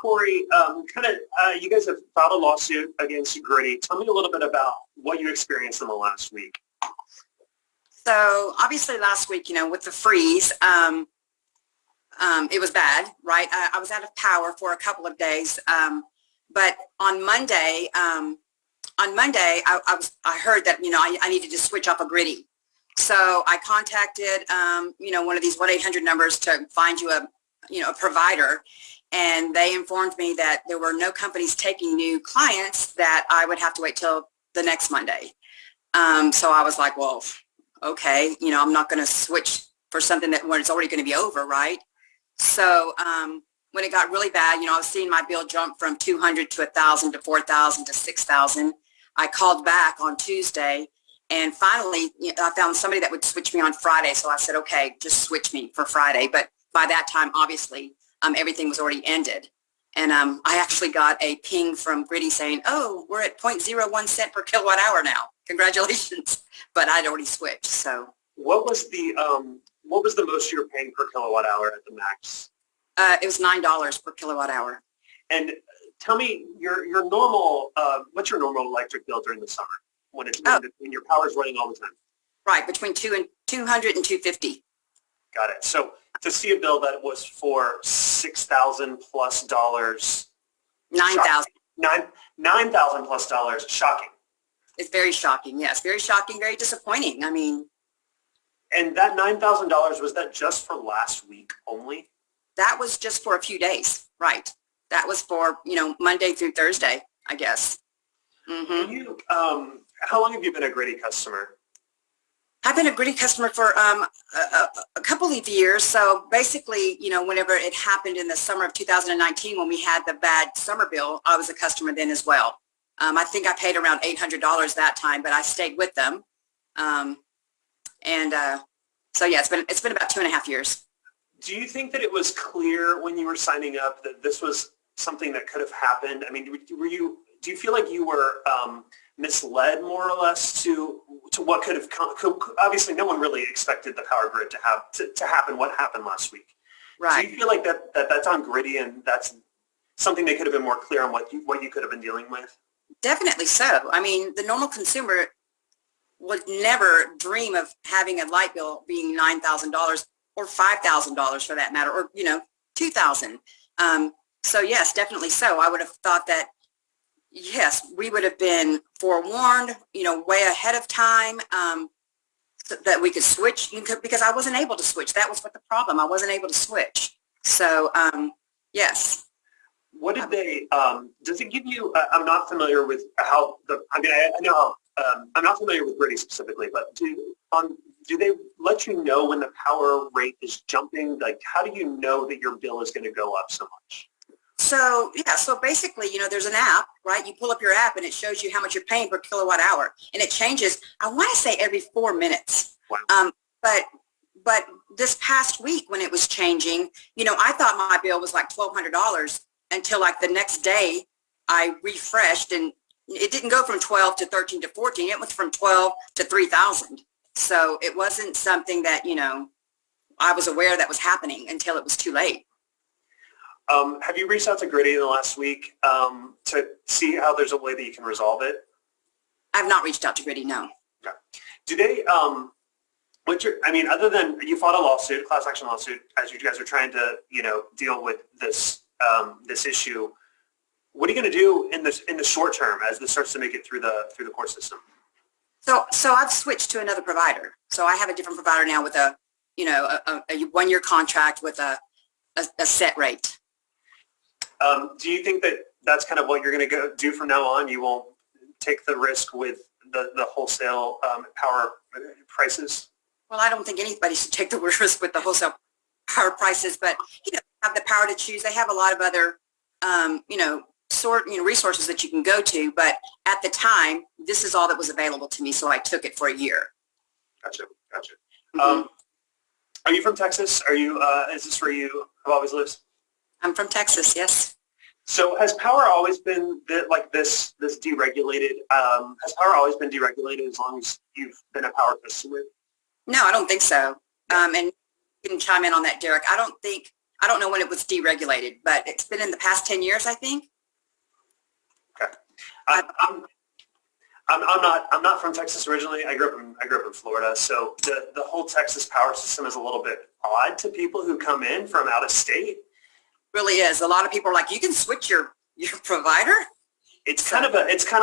Corey, you guys have filed a lawsuit against Griddy. Tell me a little bit about what you experienced in the last week. So obviously last week, with the freeze, it was bad, right? I was out of power for a couple of days, but on Monday, I heard that I needed to switch off a Griddy. So I contacted one of these 1-800 numbers to find you a provider, and they informed me that there were no companies taking new clients, that I would have to wait till the next Monday. So I was like, well, okay, I'm not going to switch for something when it's already going to be over, right? So when it got really bad, I was seeing my bill jump from $200 to $1,000 to $4,000 to $6,000. I called back on Tuesday, and finally I found somebody that would switch me on Friday. So I said, okay, just switch me for Friday. But by that time, obviously, everything was already ended. And I actually got a ping from Griddys saying, oh, we're at 0.01 cent per kilowatt hour now. Congratulations. But I'd already switched. So what was the most you were paying per kilowatt hour at the max? It was $9 per kilowatt hour. And tell me your normal, what's your normal electric bill during the summer when your power's running all the time? Right, between $200 and $250. Got it. So to see a bill that was for $6,000 plus dollars, $9,000. $9,000 plus dollars, shocking. It's very shocking. Yes, very shocking, very disappointing. And that $9,000, was that just for last week only? That was just for a few days, right? That was for Monday through Thursday, I guess. Mm-hmm. How long have you been a Griddy customer? I've been a Griddy customer for a couple of years. So basically, whenever it happened in the summer of 2019, when we had the bad summer bill, I was a customer then as well. I think I paid around $800 that time, but I stayed with them. So yeah, it's been about 2.5 years. Do you think that it was clear when you were signing up that this was something that could have happened? Do you feel like you were misled more or less to what could have come? Obviously, no one really expected the power grid to happen. What happened last week? Right. Do you feel like that's on Griddy, and that's something they could have been more clear on what you could have been dealing with? Definitely so. The normal consumer would never dream of having a light bill being $9,000 or $5,000 for that matter, or $2,000. So yes, definitely so. I would have thought that yes, we would have been forewarned, way ahead of time, so that we could switch, because I wasn't able to switch. That was what the problem. I wasn't able to switch. So yes. What did they? Does it give you? I'm not familiar with how I know. I'm not familiar with Griddys specifically, but do they let you know when the power rate is jumping? Like, how do you know that your bill is going to go up so much? So yeah, so basically, there's an app, right? You pull up your app and it shows you how much you're paying per kilowatt hour, and it changes. I want to say every 4 minutes. Wow. But this past week when it was changing, I thought my bill was like $1,200 until like the next day I refreshed, and it didn't go from 12 to 13 to 14. It went from 12 to 3,000. So it wasn't something that, I was aware that was happening until it was too late. Have you reached out to Griddy in the last week to see how there's a way that you can resolve it? I've not reached out to Griddy, no. Okay. Do they, other than you filed a lawsuit, class action lawsuit, as you guys are trying to, deal with this issue, what are you going to do in the short term as this starts to make it through the court system? So I've switched to another provider. So I have a different provider now with a 1-year contract with a set rate. Do you think that that's kind of what you're going to do from now on? You won't take the risk with the wholesale power prices? Well, I don't think anybody should take the risk with the wholesale power prices, but have the power to choose. They have a lot of other resources that you can go to, but at the time, this is all that was available to me, so I took it for a year. Gotcha. Mm-hmm. Are you from Texas? Is this where you have always lived? I'm from Texas, yes. So has power always been this deregulated? Has power always been deregulated as long as you've been a power customer? No, I don't think so. And you can chime in on that, Derek. I don't think I don't know when it was deregulated, but it's been in the past 10 years, I think. Okay. I'm not from Texas originally. I grew up in Florida. So the whole Texas power system is a little bit odd to people who come in from out of state. Really is. A lot of people are like, you can switch your provider. It's kind of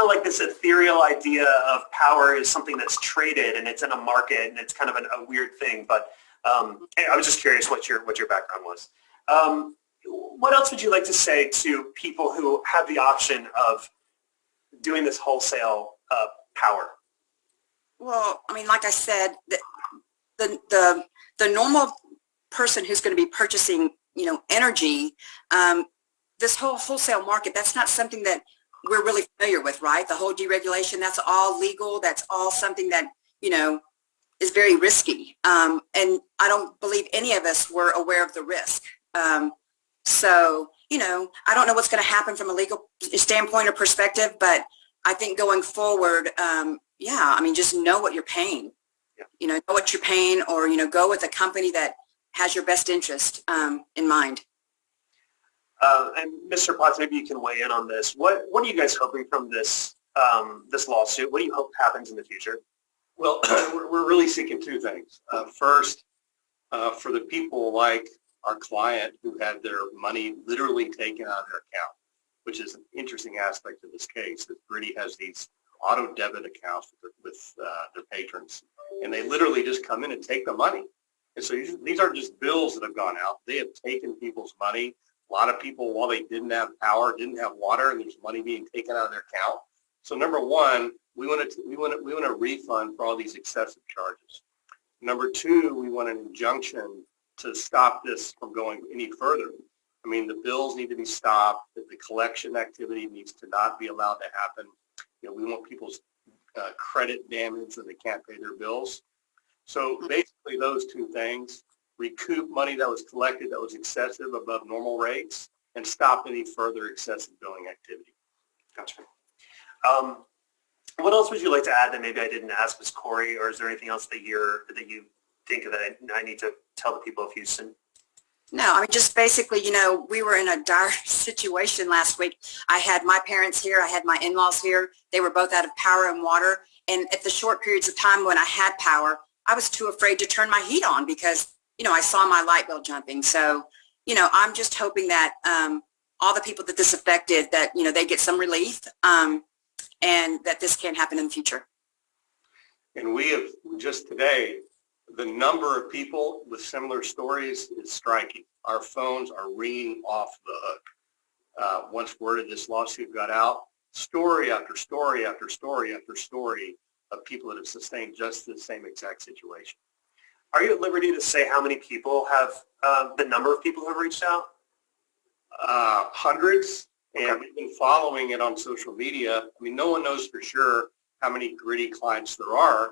like this ethereal idea of power is something that's traded and it's in a market and it's kind of a weird thing. But I was just curious what your background was. What else would you like to say to people who have the option of doing this wholesale power? Well, I mean, like I said, the normal person who's going to be purchasing, energy, this whole wholesale market, that's not something that we're really familiar with, right? The whole deregulation, that's all legal. That's all something that, is very risky. And I don't believe any of us were aware of the risk. So, I don't know what's going to happen from a legal standpoint or perspective, but I think going forward, just know what you're paying. Yeah. Know what you're paying, or, go with a company that has your best interest in mind. And Mr. Potts, maybe you can weigh in on this. What are you guys hoping from this this lawsuit? What do you hope happens in the future? Well, we're really seeking two things. First, for the people like our client who had their money literally taken out of their account, which is an interesting aspect of this case, that Griddy has these auto debit accounts with their patrons, and they literally just come in and take the money. And so these aren't just bills that have gone out. They have taken people's money. A lot of people, while they didn't have power, didn't have water, and there's money being taken out of their account. So number one, we want a refund for all these excessive charges. Number two, we want an injunction to stop this from going any further. I mean, the bills need to be stopped. The collection activity needs to not be allowed to happen. We want people's credit damaged when they can't pay their bills. So basically those two things: recoup money that was collected that was excessive above normal rates, and stop any further excessive billing activity. Gotcha. What else would you like to add that maybe I didn't ask, Ms. Corey, or is there anything else that you think that I need to tell the people of Houston? No, I mean, just basically, we were in a dire situation last week. I had my parents here. I had my in-laws here. They were both out of power and water. And at the short periods of time when I had power, I was too afraid to turn my heat on because, I saw my light bill jumping. So, I'm just hoping that all the people that this affected, that, they get some relief and that this can't happen in the future. And we have just today, the number of people with similar stories is striking. Our phones are ringing off the hook. Once word of this lawsuit got out, story after story after story after story of people that have sustained just the same exact situation. Are you at liberty to say how many people have, the number of people who have reached out? Hundreds, and Okay. we've been following it on social media. I mean, no one knows for sure how many Griddy clients there are,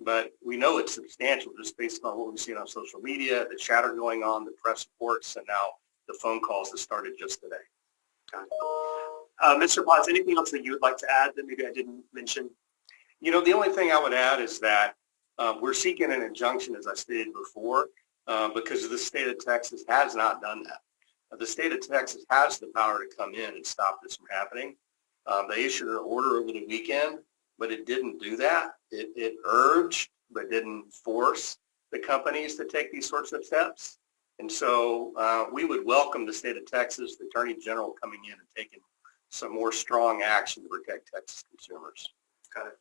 but we know it's substantial just based on what we've seen on social media, the chatter going on, the press reports, and now the phone calls that started just today. Mr. Potts, anything else that you would like to add that maybe I didn't mention? The only thing I would add is that we're seeking an injunction, as I stated before, because the state of Texas has not done that. The state of Texas has the power to come in and stop this from happening. They issued an order over the weekend, but it didn't do that. It urged, but didn't force the companies to take these sorts of steps. And so we would welcome the state of Texas, the Attorney General, coming in and taking some more strong action to protect Texas consumers. Got it.